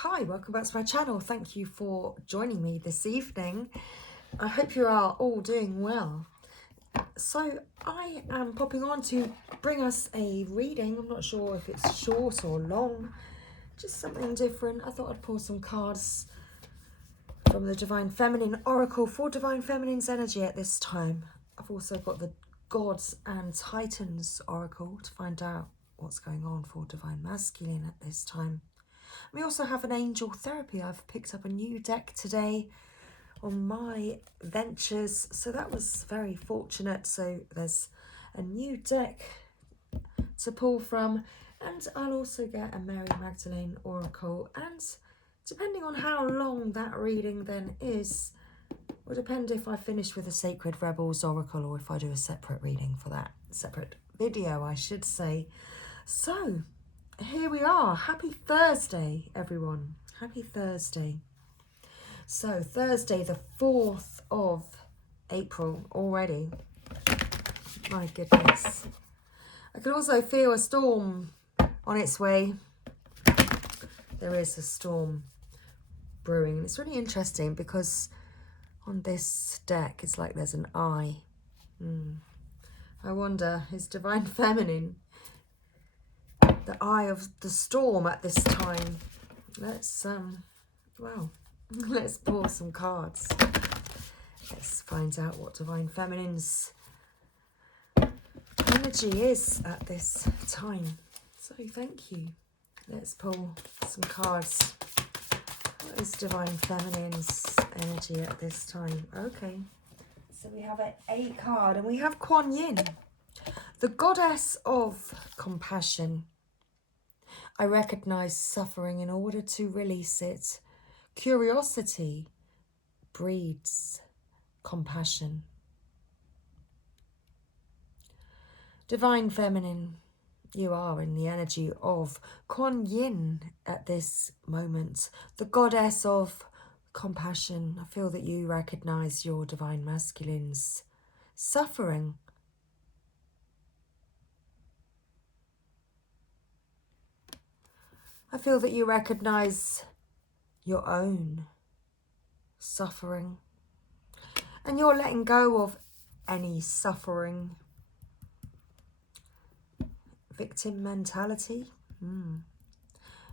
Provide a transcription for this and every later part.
Hi, welcome back to my channel. Thank you for joining me this evening. I hope you are all doing well. So I am popping on to bring us a reading. I'm not sure if it's short or long, just something different. I thought I'd pull some cards from the Divine Feminine Oracle for Divine Feminine's energy at this time. I've also got the Gods and Titans Oracle to find out what's going on for Divine Masculine at this time. We also have an angel therapy. I've picked up a new deck today on my ventures, so that was very fortunate. So there's a new deck to pull from, and I'll also get a Mary Magdalene Oracle, and depending on how long that reading then is, will depend if I finish with a Sacred Rebels Oracle or if I do a separate reading for that, separate video I should say. So here we are. Happy Thursday, everyone. Happy Thursday. So Thursday, the 4th of April already. My goodness. I can also feel a storm on its way. There is a storm brewing. It's really interesting because on this deck, it's like there's an eye. I wonder, is Divine Feminine the eye of the storm at this time? Let's let's pull some cards. Let's find out what Divine Feminine's energy is at this time. So thank you. Let's pull some cards. What is Divine Feminine's energy at this time? Okay, so we have an A card, and we have Kuan Yin, the goddess of compassion. I recognize suffering in order to release it. Curiosity breeds compassion. Divine Feminine, you are in the energy of Kuan Yin at this moment, the goddess of compassion. I feel that you recognize your Divine Masculine's suffering. I feel that you recognize your own suffering, and you're letting go of any suffering. Victim mentality.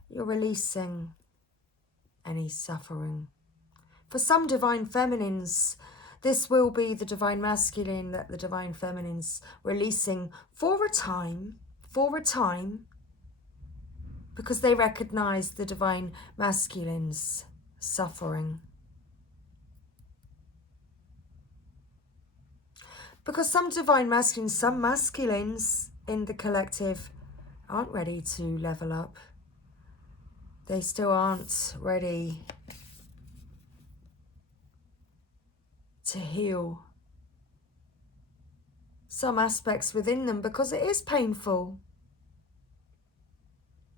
You're releasing any suffering. For some Divine Feminines, this will be the Divine Masculine that the Divine Feminine's releasing for a time, because they recognize the Divine Masculine's suffering. Because some Divine Masculines, some masculines in the collective aren't ready to level up. They still aren't ready to heal some aspects within them because it is painful.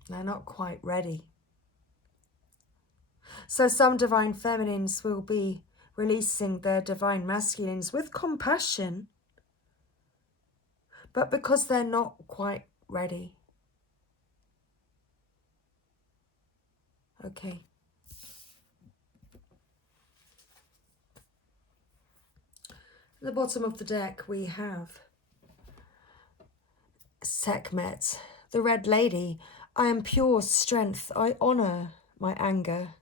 They're not quite ready. So some Divine Feminines will be releasing their Divine Masculines with compassion, but because they're not quite ready. Okay. At the bottom of the deck we have Sekhmet, the Red Lady. I am pure strength. I honor my anger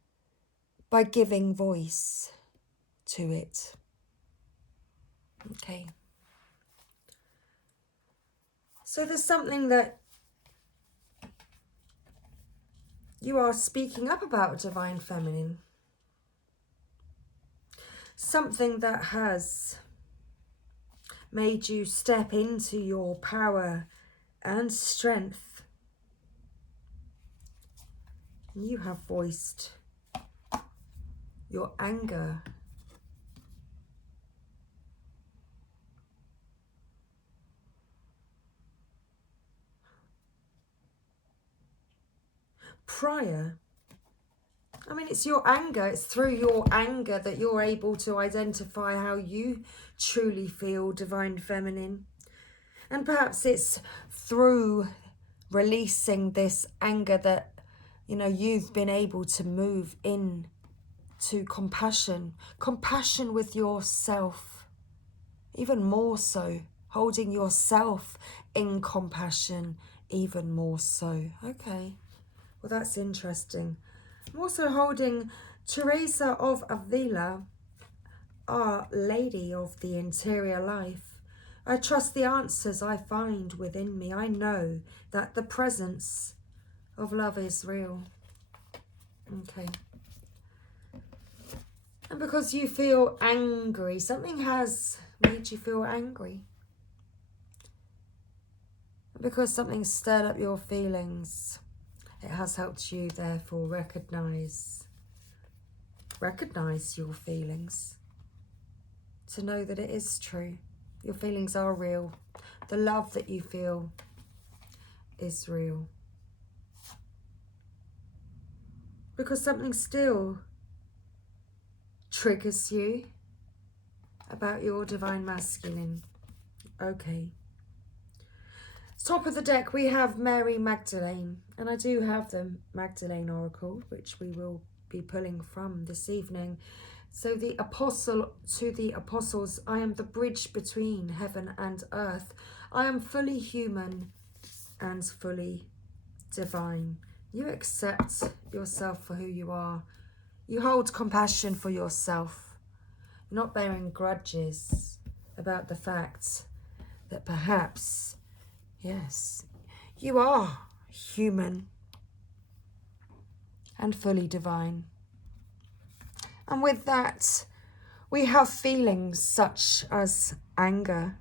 by giving voice to it. Okay. So there's something that you are speaking up about, Divine Feminine. Something that has made you step into your power and strength. You have voiced your anger. Prior, I mean, it's your anger. It's through your anger that you're able to identify how you truly feel, Divine Feminine. And perhaps it's through releasing this anger that you know, you've been able to move in to compassion with yourself, even more so, holding yourself in compassion even more so. Okay, well, that's interesting. I'm also holding Teresa of Avila, Our Lady of the Interior Life. I trust the answers I find within me. I know that the presence of love is real. Okay. And because you feel angry, something has made you feel angry. And because something stirred up your feelings, it has helped you therefore recognize your feelings. To know that it is true. Your feelings are real. The love that you feel is real. Because something still triggers you about your divine masculine. Okay. Top of the deck, we have Mary Magdalene. And I do have the Magdalene Oracle, which we will be pulling from this evening. So the apostle to the apostles, I am the bridge between heaven and earth. I am fully human and fully divine. You accept yourself for who you are. You hold compassion for yourself. You're not bearing grudges about the fact that perhaps, yes, you are human and fully divine. And with that, we have feelings such as anger.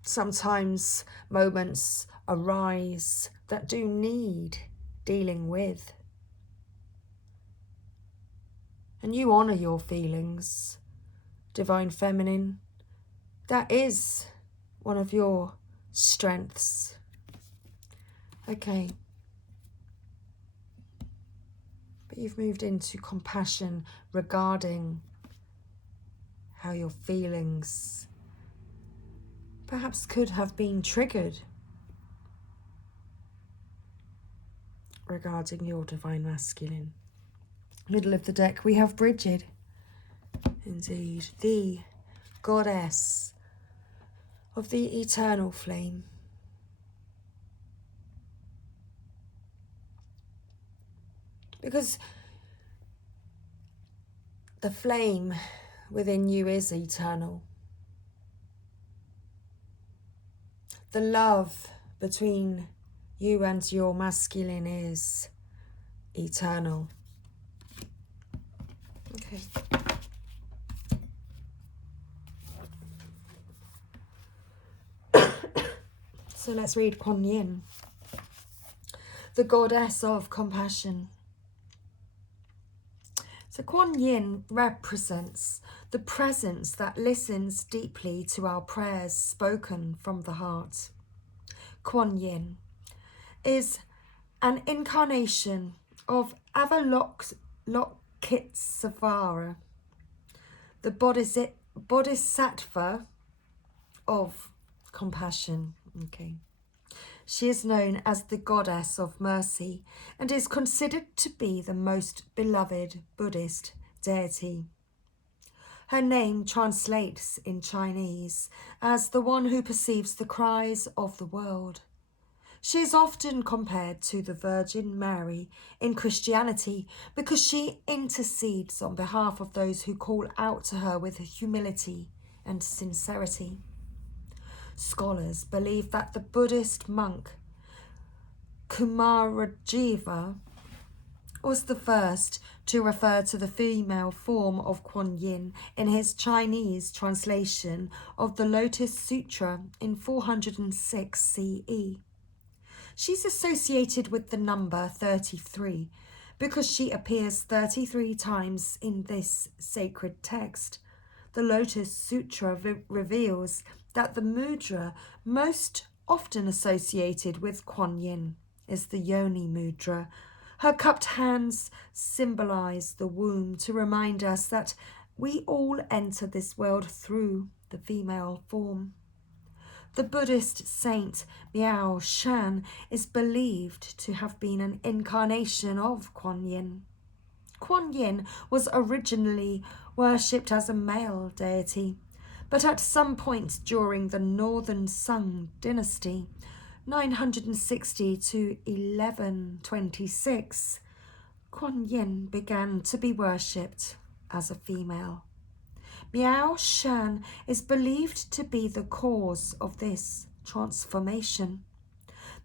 Sometimes moments arise that do need dealing with. And you honour your feelings, Divine Feminine. That is one of your strengths. Okay. But you've moved into compassion regarding how your feelings perhaps could have been triggered regarding your divine masculine. Middle of the deck, we have Bridget. Indeed, the goddess of the eternal flame. Because the flame within you is eternal. The love between you and your masculine is eternal. Okay. So let's read Kuan Yin, the goddess of compassion. So Kuan Yin represents the presence that listens deeply to our prayers spoken from the heart. Kuan Yin is an incarnation of Avalokitesvara, the bodhisattva of compassion. Okay. She is known as the goddess of mercy and is considered to be the most beloved Buddhist deity. Her name translates in Chinese as the one who perceives the cries of the world. She is often compared to the Virgin Mary in Christianity because she intercedes on behalf of those who call out to her with humility and sincerity. Scholars believe that the Buddhist monk Kumarajiva was the first to refer to the female form of Kuan Yin in his Chinese translation of the Lotus Sutra in 406 CE. She's associated with the number 33 because she appears 33 times in this sacred text. The Lotus Sutra reveals that the mudra most often associated with Kuan Yin is the Yoni mudra. Her cupped hands symbolize the womb to remind us that we all enter this world through the female form. The Buddhist saint Miao Shan is believed to have been an incarnation of Kuan Yin. Kuan Yin was originally worshipped as a male deity, but at some point during the Northern Sung dynasty, 960 to 1126, Kuan Yin began to be worshipped as a female. Miao Shan is believed to be the cause of this transformation.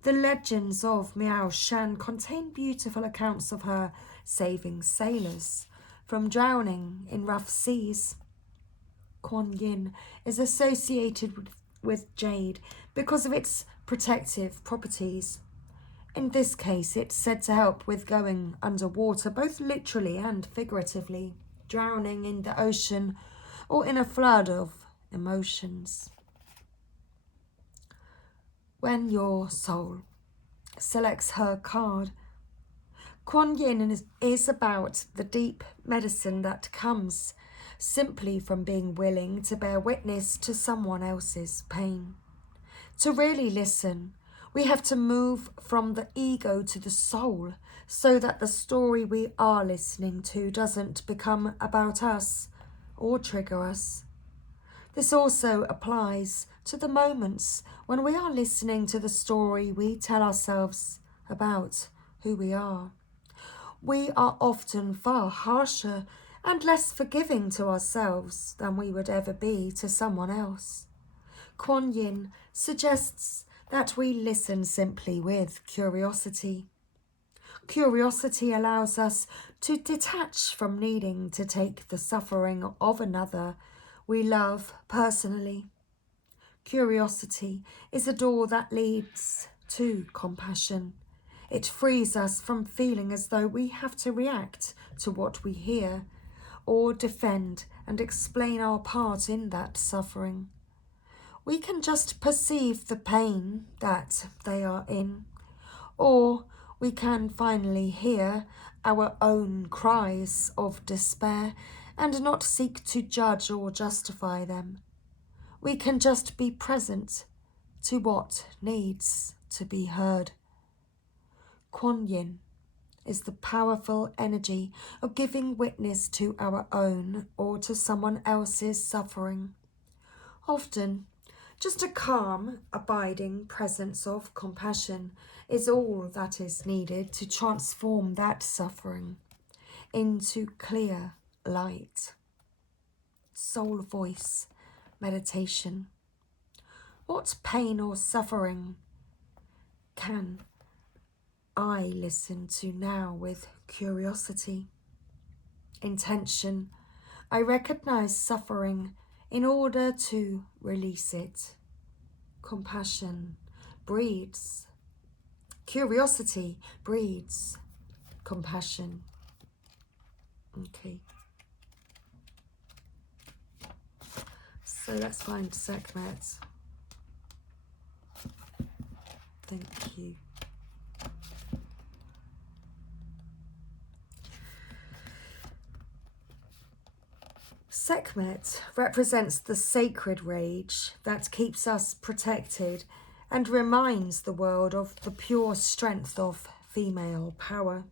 The legends of Miao Shan contain beautiful accounts of her saving sailors from drowning in rough seas. Kuan Yin is associated with jade because of its protective properties. In this case, it's said to help with going underwater, both literally and figuratively, drowning in the ocean or in a flood of emotions. When your soul selects her card, Kuan Yin is about the deep medicine that comes simply from being willing to bear witness to someone else's pain. To really listen, we have to move from the ego to the soul so that the story we are listening to doesn't become about us or trigger us. This also applies to the moments when we are listening to the story we tell ourselves about who we are. We are often far harsher and less forgiving to ourselves than we would ever be to someone else. Kuan Yin suggests that we listen simply with curiosity. Curiosity allows us to detach from needing to take the suffering of another we love personally. Curiosity is a door that leads to compassion. It frees us from feeling as though we have to react to what we hear or defend and explain our part in that suffering. We can just perceive the pain that they are in, or we can finally hear our own cries of despair and not seek to judge or justify them. We can just be present to what needs to be heard. Kuan Yin is the powerful energy of giving witness to our own or to someone else's suffering. Often, just a calm, abiding presence of compassion is all that is needed to transform that suffering into clear light. Soul voice meditation. What pain or suffering can I listen to now with curiosity? Intention. I recognize suffering in order to release it. Compassion breeds. Curiosity breeds compassion. Okay. So let's find Sekhmet. Thank you. Sekhmet represents the sacred rage that keeps us protected and reminds the world of the pure strength of female power.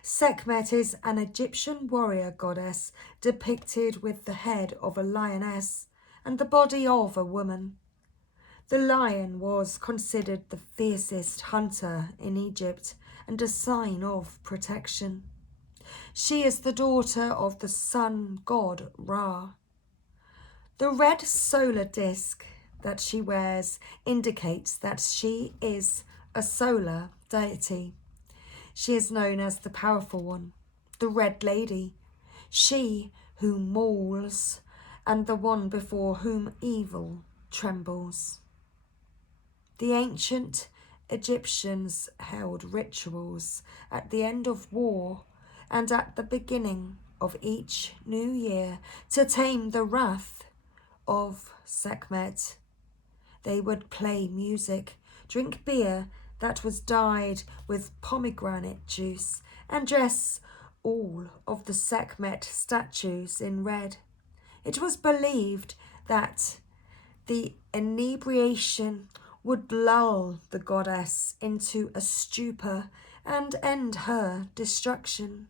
Sekhmet is an Egyptian warrior goddess depicted with the head of a lioness and the body of a woman. The lion was considered the fiercest hunter in Egypt and a sign of protection. She is the daughter of the sun god Ra. The red solar disk that she wears indicates that she is a solar deity. She is known as the powerful one, the Red Lady, she who mauls, and the one before whom evil trembles. The ancient Egyptians held rituals at the end of war and at the beginning of each new year to tame the wrath of Sekhmet. They would play music, drink beer that was dyed with pomegranate juice, and dress all of the Sekhmet statues in red. It was believed that The inebriation would lull the goddess into a stupor and end her destruction.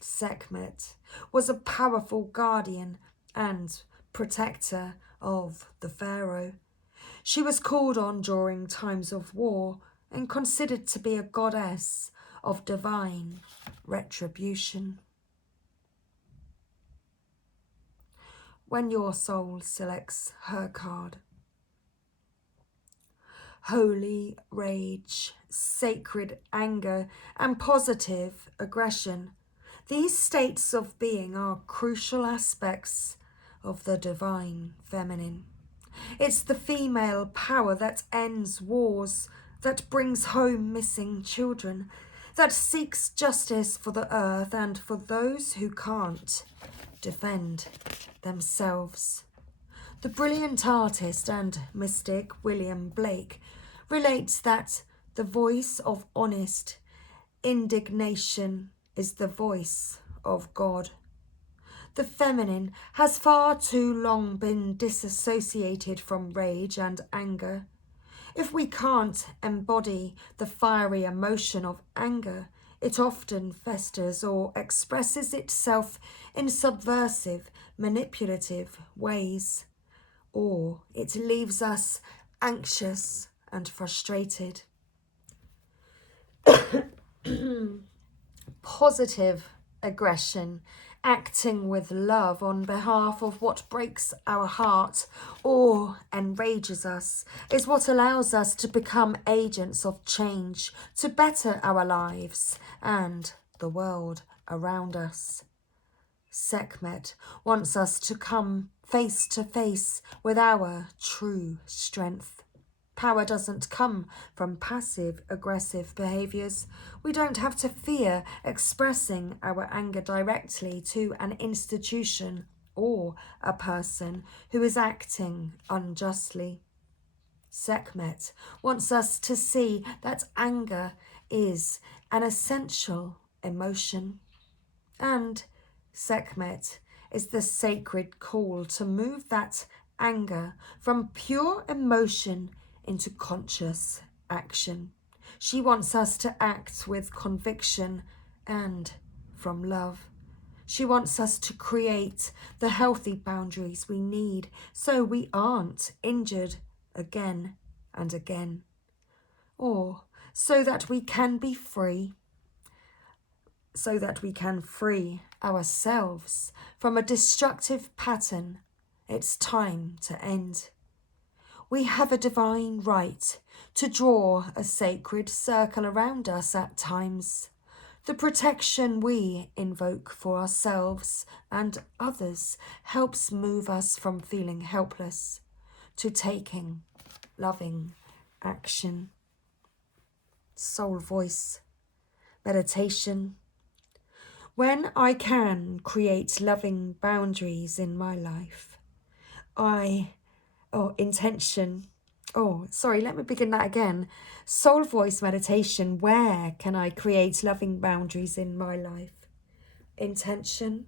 Sekhmet was a powerful guardian and protector of the pharaoh. She was called on during times of war and considered to be a goddess of divine retribution. When your soul selects her card, holy rage, sacred anger, and positive aggression, these states of being are crucial aspects of the divine feminine. It's the female power that ends wars, that brings home missing children, that seeks justice for the earth and for those who can't defend themselves. The brilliant artist and mystic William Blake relates that the voice of honest indignation is the voice of God. The feminine has far too long been disassociated from rage and anger. If we can't embody the fiery emotion of anger, it often festers or expresses itself in subversive, manipulative ways, or it leaves us anxious and frustrated. Positive aggression, acting with love on behalf of what breaks our heart or enrages us, is what allows us to become agents of change to better our lives and the world around us. Sekhmet wants us to come face to face with our true strength. Power doesn't come from passive, aggressive behaviours. We don't have to fear expressing our anger directly to an institution or a person who is acting unjustly. Sekhmet wants us to see that anger is an essential emotion, and Sekhmet is the sacred call to move that anger from pure emotion into conscious action. She wants us to act with conviction and from love. She wants us to create the healthy boundaries we need so we aren't injured again and again, or so that we can be free, so that we can free ourselves from a destructive pattern. It's time to end. We have a divine right to draw a sacred circle around us at times. The protection we invoke for ourselves and others helps move us from feeling helpless to taking loving action. Soul voice meditation. When I can create loving boundaries in my life, intention. Let me begin that again. Soul voice meditation. Where can I create loving boundaries in my life? Intention.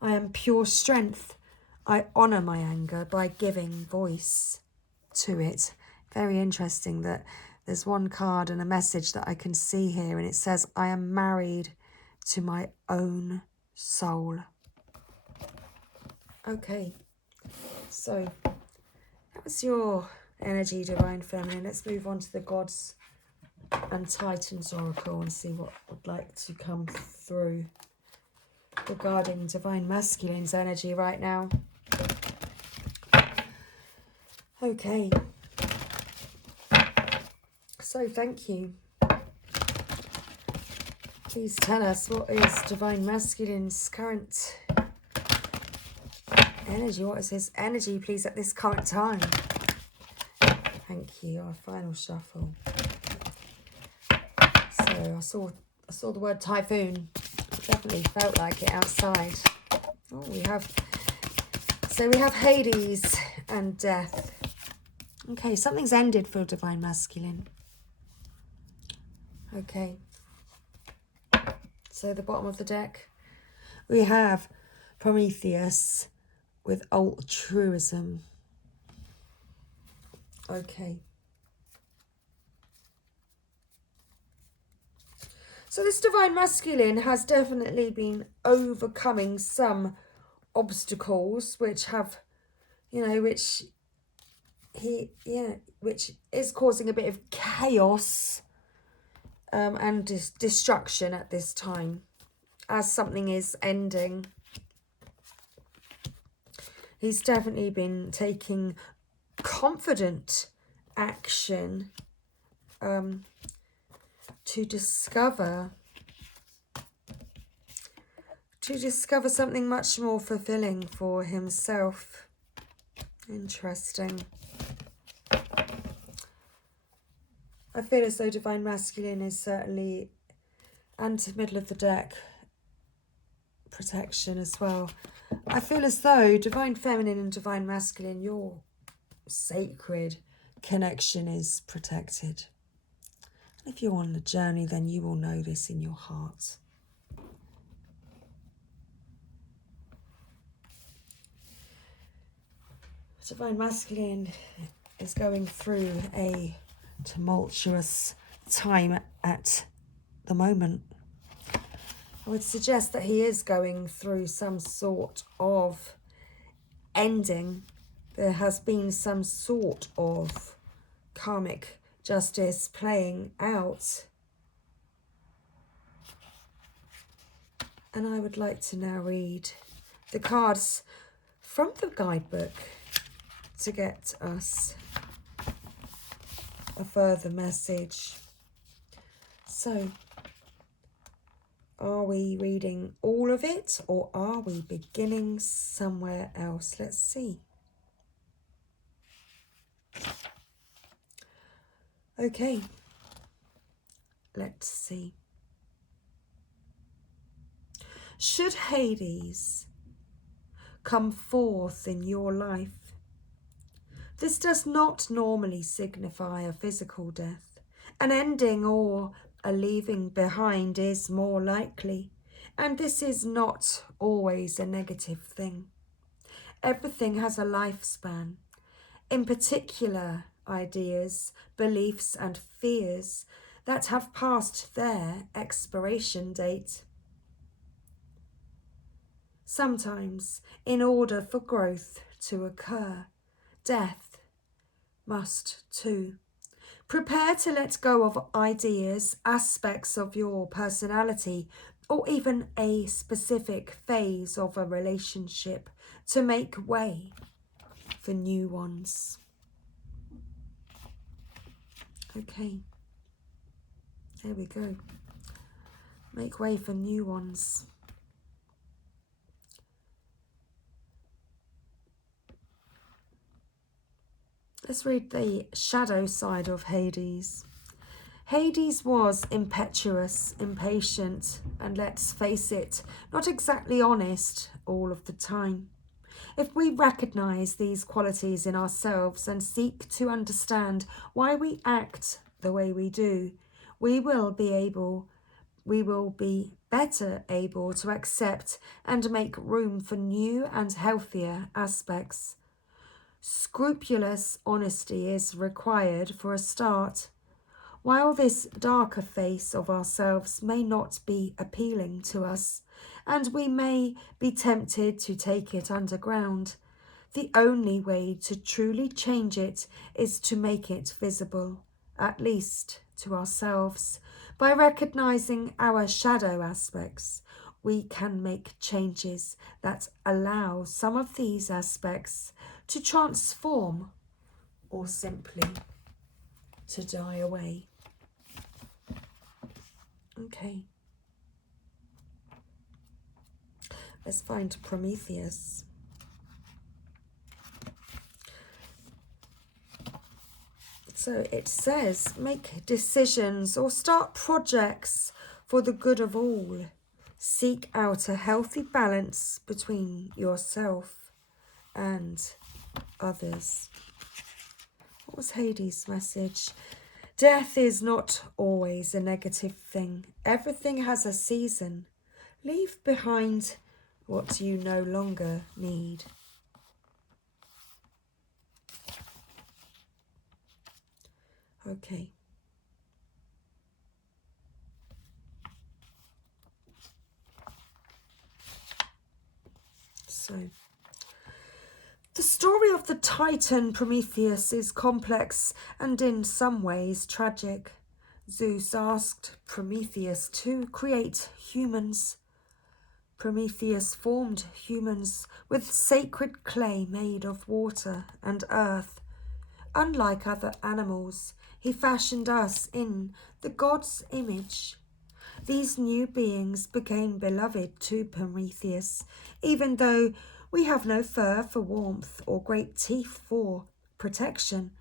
I am pure strength. I honour my anger by giving voice to it. Very interesting that there's one card and a message that I can see here, and it says, I am married to my own soul. Okay, so that was your energy, Divine Feminine. Let's move on to the Gods and Titans Oracle and see what would like to come through regarding Divine Masculine's energy right now. Okay. So thank you. Please tell us, what is Divine Masculine's current energy? What is his energy, please, at this current time? Thank you. Our final shuffle. So I saw the word typhoon. Definitely felt like it outside. Oh, we have Hades and death. Okay, something's ended for Divine Masculine. Okay. So the bottom of the deck, we have Prometheus with altruism. Okay. So this divine masculine has definitely been overcoming some obstacles which have, which which is causing a bit of chaos and destruction at this time as something is ending. He's definitely been taking confident action to discover something much more fulfilling for himself. Interesting. I feel as though divine masculine is certainly, and middle of the deck, protection as well. I feel as though divine feminine and divine masculine, your sacred connection is protected. If you're on the journey, then you will know this in your heart. Divine masculine is going through a tumultuous time at the moment. I would suggest that he is going through some sort of ending. There has been some sort of karmic justice playing out. And I would like to now read the cards from the guidebook to get us a further message. So, are we reading all of it, or are we beginning somewhere else? Let's see. Okay, let's see. Should Hades come forth in your life, this does not normally signify a physical death. An ending or a leaving behind is more likely, and this is not always a negative thing. Everything has a lifespan. In particular, ideas, beliefs, and fears that have passed their expiration date. Sometimes, in order for growth to occur, death must too. Prepare to let go of ideas, aspects of your personality, or even a specific phase of a relationship to make way for new ones. Okay, there we go. Make way for new ones. Let's read the shadow side of Hades. Hades was impetuous, impatient, and let's face it, not exactly honest all of the time. If we recognize these qualities in ourselves and seek to understand why we act the way we do, we will be better able to accept and make room for new and healthier aspects. Scrupulous honesty is required for a start. While this darker face of ourselves may not be appealing to us, and we may be tempted to take it underground, the only way to truly change it is to make it visible, at least to ourselves. By recognizing our shadow aspects, we can make changes that allow some of these aspects to transform or simply to die away. Okay. Let's find Prometheus. So it says, make decisions or start projects for the good of all. Seek out a healthy balance between yourself and others. What was Hades' message? Death is not always a negative thing. Everything has a season. Leave behind what you no longer need. Okay. So, the story of the Titan Prometheus is complex and in some ways tragic. Zeus asked Prometheus to create humans. Prometheus formed humans with sacred clay made of water and earth. Unlike other animals, he fashioned us in the god's image. These new beings became beloved to Prometheus, even though we have no fur for warmth or great teeth for protection,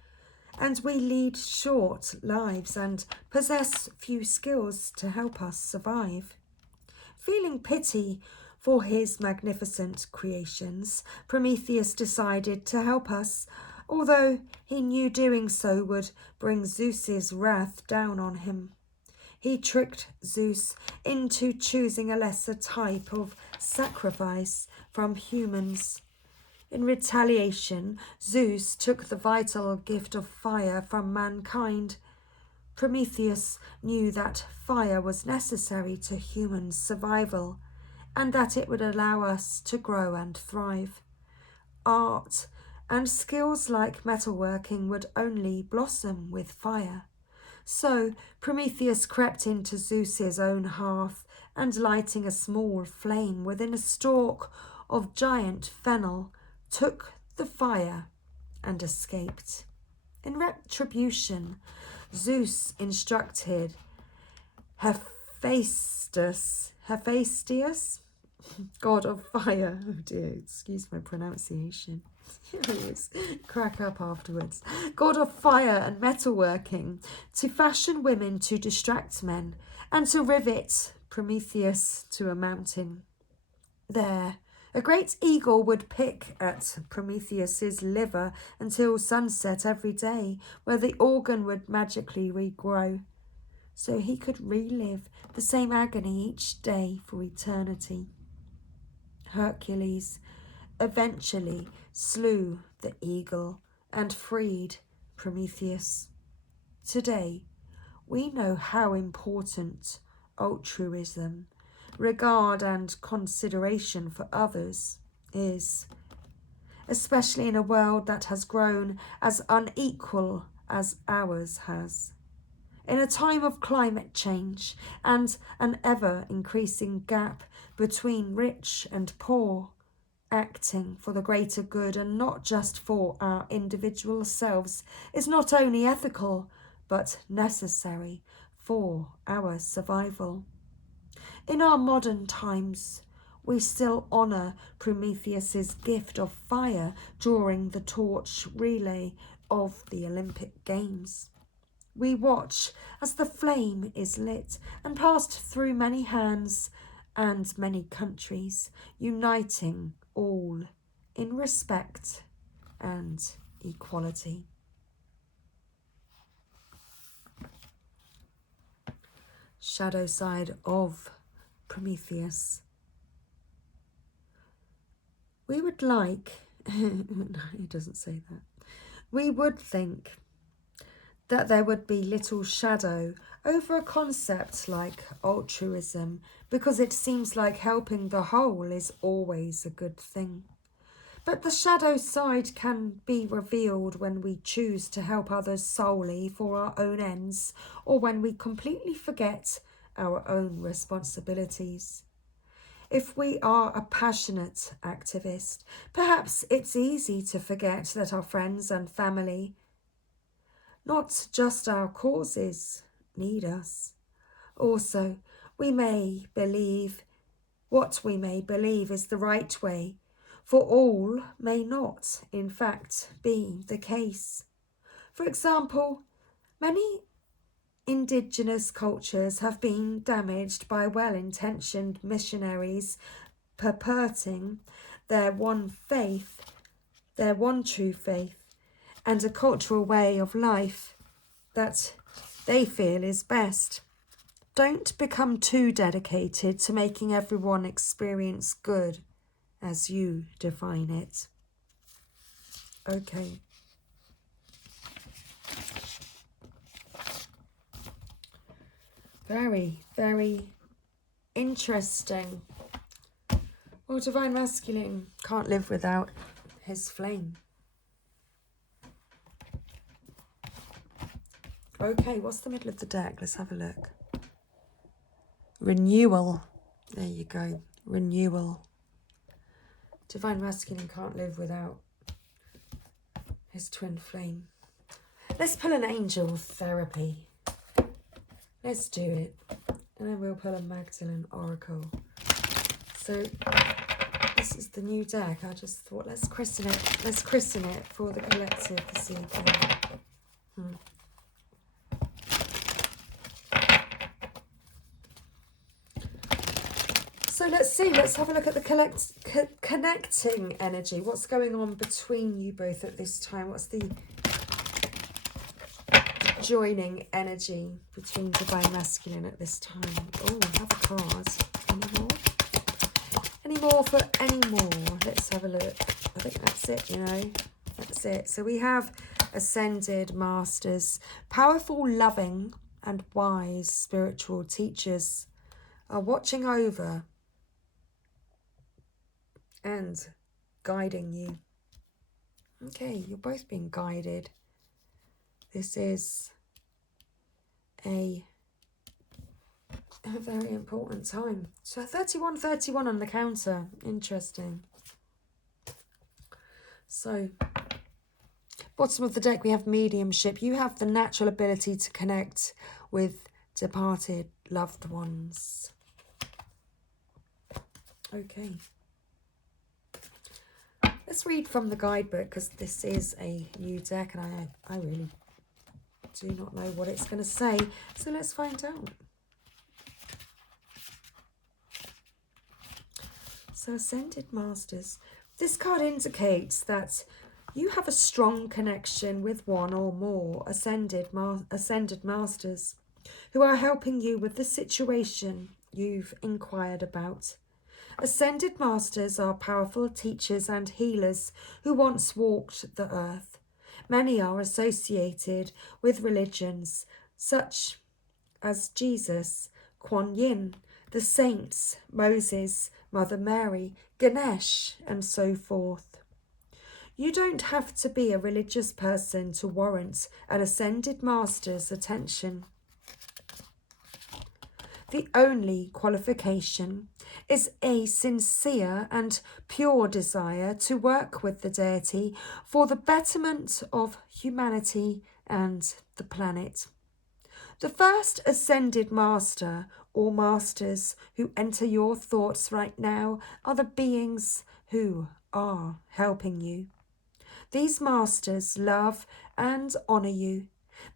and we lead short lives and possess few skills to help us survive. Feeling pity for his magnificent creations, Prometheus decided to help us, although he knew doing so would bring Zeus's wrath down on him. He tricked Zeus into choosing a lesser type of sacrifice from humans. In retaliation, Zeus took the vital gift of fire from mankind. Prometheus knew that fire was necessary to human survival and that it would allow us to grow and thrive. Art and skills like metalworking would only blossom with fire. So Prometheus crept into Zeus's own hearth and, lighting a small flame within a stalk of giant fennel, took the fire and escaped. In retribution, Zeus instructed Hephaestus, god of fire, oh dear, excuse my pronunciation, crack up afterwards, god of fire and metalworking, to fashion women to distract men and to rivet Prometheus to a mountain. There, a great eagle would pick at Prometheus's liver until sunset every day, where the organ would magically regrow, so he could relive the same agony each day for eternity. Hercules eventually slew the eagle and freed Prometheus. Today, we know how important altruism, regard and consideration for others is, especially in a world that has grown as unequal as ours has. In a time of climate change and an ever-increasing gap between rich and poor, acting for the greater good and not just for our individual selves is not only ethical, but necessary for our survival. In our modern times, we still honour Prometheus's gift of fire during the torch relay of the Olympic Games. We watch as the flame is lit and passed through many hands and many countries, uniting all in respect and equality. Shadow side of Prometheus. We would like, it doesn't say that, we would think that there would be little shadow over a concept like altruism, because it seems like helping the whole is always a good thing. But the shadow side can be revealed when we choose to help others solely for our own ends, or when we completely forget our own responsibilities. If we are a passionate activist, perhaps it's easy to forget that our friends and family, not just our causes, need us. Also, we may believe what we may believe is the right way, for all may not, in fact, be the case. For example, many indigenous cultures have been damaged by well-intentioned missionaries purporting their one faith, their one true faith, and a cultural way of life that they feel is best. Don't become too dedicated to making everyone experience good as you define it. Okay. Very, very interesting. Well, Divine Masculine can't live without his flame. Okay, what's the middle of the deck? Let's have a look. Renewal. There you go. Renewal. Divine Masculine can't live without his twin flame. Let's pull an angel therapy. Let's do it. And then we'll pull a Magdalene Oracle. So this is the new deck. I just thought, let's christen it. Let's christen it for the collective this evening. So let's see. Let's have a look at the connecting energy. What's going on between you both at this time? What's the joining energy between Divine Masculine at this time? Oh, have a card. Any more? Any more for any more? Let's have a look. I think that's it, you know. That's it. So we have Ascended Masters. Powerful, loving and wise spiritual teachers are watching over and guiding you. Okay, you're both being guided. This is a very important time. So 31 on the counter. Interesting. So, bottom of the deck, we have mediumship. You have the natural ability to connect with departed loved ones. Okay. Let's read from the guidebook, because this is a new deck and I really do not know what it's going to say. So let's find out. So Ascended Masters. This card indicates that you have a strong connection with one or more Ascended Masters who are helping you with the situation you've inquired about. Ascended Masters are powerful teachers and healers who once walked the earth. Many are associated with religions such as Jesus, Kuan Yin, the saints, Moses, Mother Mary, Ganesh, and so forth. You don't have to be a religious person to warrant an Ascended Master's attention. The only qualification is a sincere and pure desire to work with the deity for the betterment of humanity and the planet. The first Ascended Master or Masters who enter your thoughts right now are the beings who are helping you. These Masters love and honour you.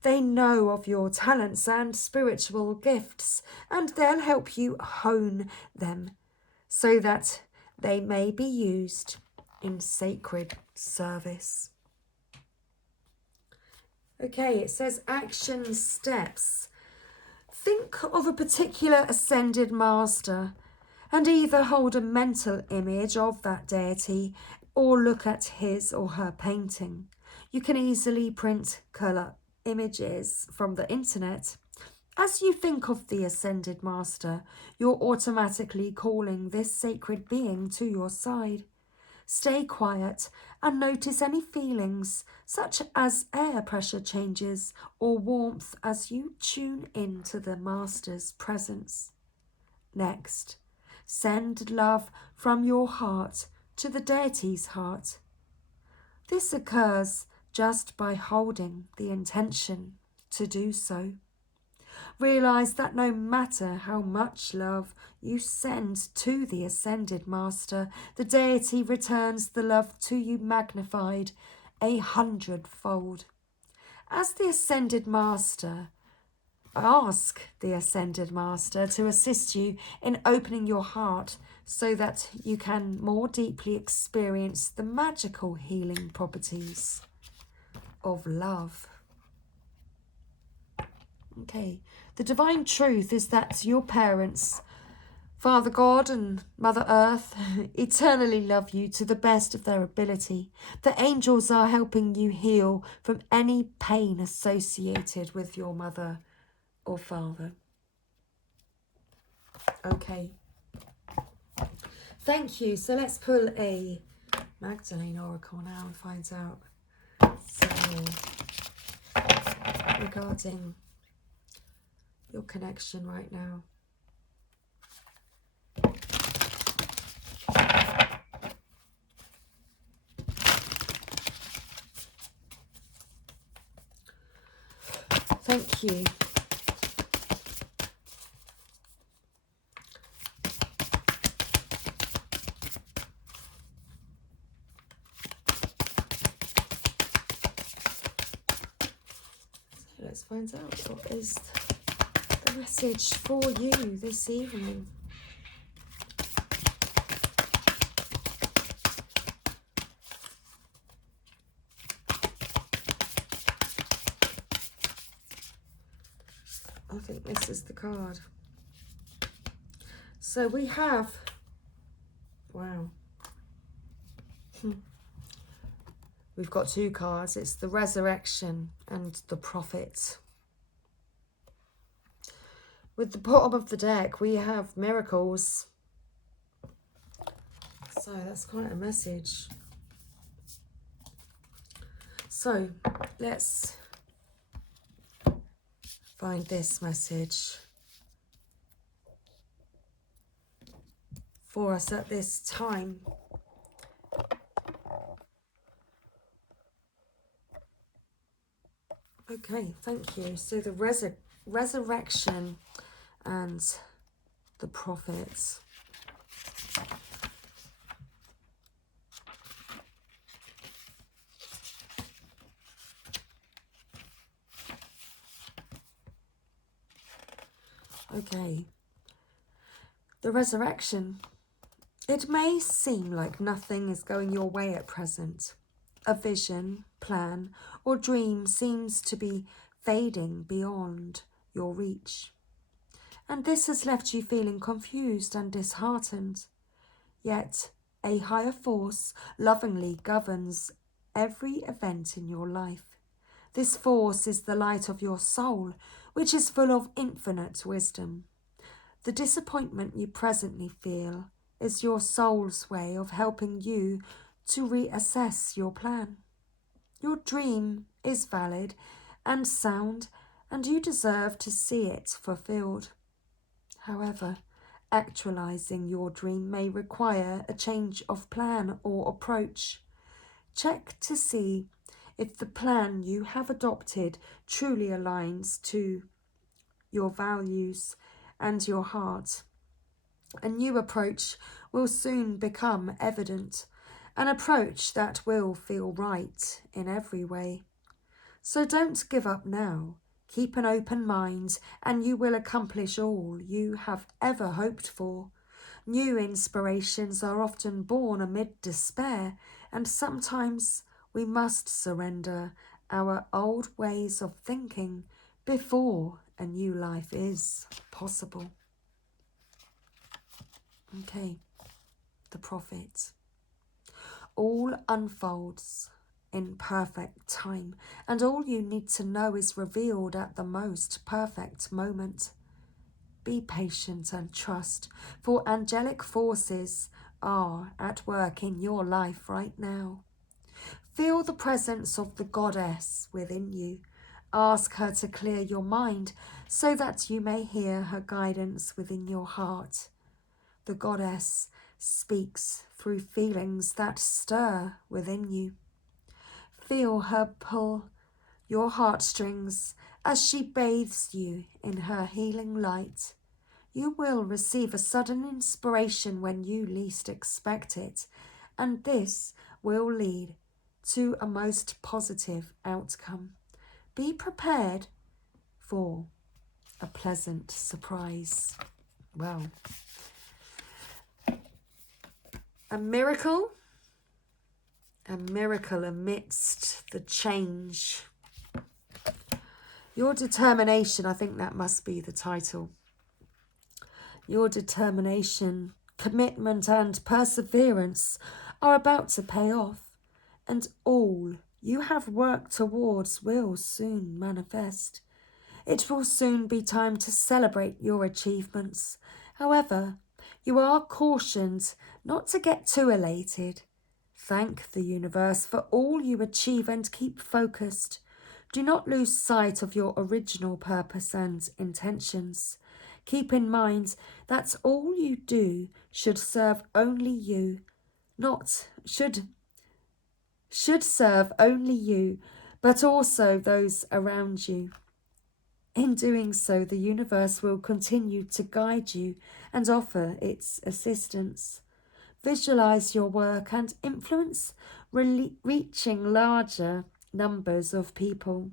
They know of your talents and spiritual gifts, and they'll help you hone them so that they may be used in sacred service. Okay, it says action steps. Think of a particular Ascended Master and either hold a mental image of that deity or look at his or her painting. You can easily print colour images from the internet. As you think of the Ascended Master, you're automatically calling this sacred being to your side. Stay quiet and notice any feelings, such as air pressure changes or warmth as you tune into the Master's presence. Next, send love from your heart to the deity's heart. This occurs just by holding the intention to do so. Realize that no matter how much love you send to the Ascended Master, the deity returns the love to you magnified 100-fold. As the Ascended Master, ask the Ascended Master to assist you in opening your heart so that you can more deeply experience the magical healing properties of love. Okay, the divine truth is that your parents, Father God and Mother Earth, eternally love you to the best of their ability. The angels are helping you heal from any pain associated with your mother or father. Okay. Thank you. So let's pull a Magdalene Oracle now and find out some more regarding your connection right now. Thank you. So let's find out what is the message for you this evening. I think this is the card. So we have, wow. We've got two cards. It's the Resurrection and the Prophet. With the bottom of the deck, we have miracles. So that's quite a message. So let's find this message for us at this time. Okay, thank you. So the resurrection and the prophets. Okay. The resurrection. It may seem like nothing is going your way at present. A vision, plan, or dream seems to be fading beyond your reach. And this has left you feeling confused and disheartened. Yet, a higher force lovingly governs every event in your life. This force is the light of your soul, which is full of infinite wisdom. The disappointment you presently feel is your soul's way of helping you to reassess your plan. Your dream is valid and sound, and you deserve to see it fulfilled. However, actualizing your dream may require a change of plan or approach. Check to see if the plan you have adopted truly aligns to your values and your heart. A new approach will soon become evident, an approach that will feel right in every way. So don't give up now. Keep an open mind and you will accomplish all you have ever hoped for. New inspirations are often born amid despair, and sometimes we must surrender our old ways of thinking before a new life is possible. Okay, the prophet. All unfolds in perfect time, and all you need to know is revealed at the most perfect moment. Be patient and trust, for angelic forces are at work in your life right now. Feel the presence of the goddess within you. Ask her to clear your mind so that you may hear her guidance within your heart. The goddess speaks through feelings that stir within you. Feel her pull your heartstrings as she bathes you in her healing light. You will receive a sudden inspiration when you least expect it, and this will lead to a most positive outcome. Be prepared for a pleasant surprise. Well, a miracle amidst the change. Your determination, I think that must be the title. Your determination, commitment and perseverance are about to pay off, and all you have worked towards will soon manifest. It will soon be time to celebrate your achievements However, you are cautioned not to get too elated. Thank the universe for all you achieve and keep focused. Do not lose sight of your original purpose and intentions. Keep in mind that all you do should serve only you, should serve only you, but also those around you. In doing so, the universe will continue to guide you and offer its assistance. Visualize your work and influence reaching larger numbers of people.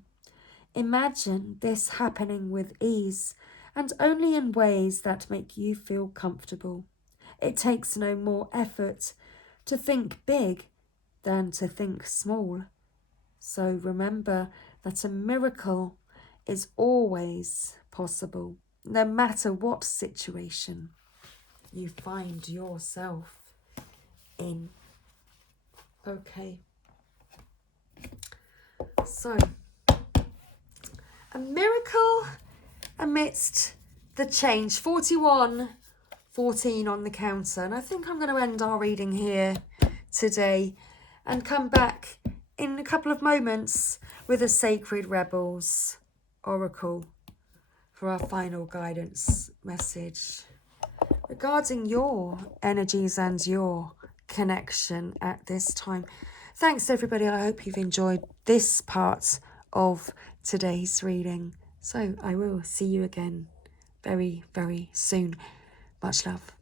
Imagine this happening with ease and only in ways that make you feel comfortable. It takes no more effort to think big than to think small. So remember that a miracle is always possible, no matter what situation you find yourself in. Okay. So, a miracle amidst the change. 41:14 on the counter. And I think I'm going to end our reading here today and come back in a couple of moments with a Sacred Rebels Oracle for our final guidance message regarding your energies and your connection at this time. Thanks everybody. I hope you've enjoyed this part of today's reading. So I will see you again very, very soon. Much love.